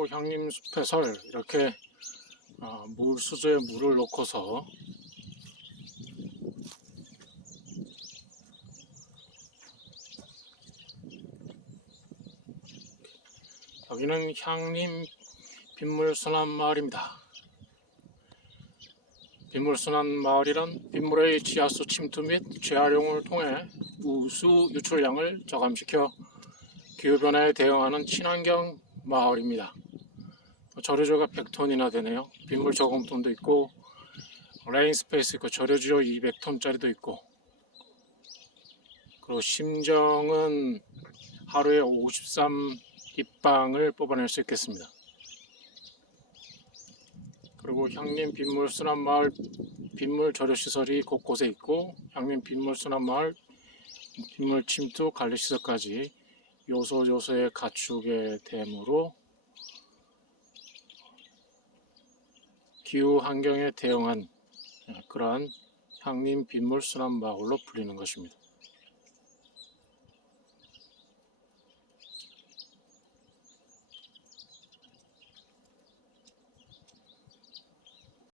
그리고 향림숲에설 이렇게 아, 물 수조에 물을 넣고서 여기는 향림 빗물순환 마을입니다. 빗물순환 마을이란 빗물의 지하수 침투 및 재활용을 통해 우수 유출량을 저감시켜 기후변화에 대응하는 친환경 마을입니다. 저류조가 100톤이나 되네요. 빗물 저공톤도 있고 레인 스페이스 있고 저류조 200톤짜리도 있고 그리고 심정은 하루에 53 입방을 뽑아낼 수 있겠습니다. 그리고 향림 빗물 순환 마을 빗물 저류 시설이 곳곳에 있고 향림 빗물 순환 마을 빗물 침투 관리 시설까지 요소 요소의 갖추게 되므로 기후 환경에 대응한 그러한 향림 빗물 순환 마을로 불리는 것입니다.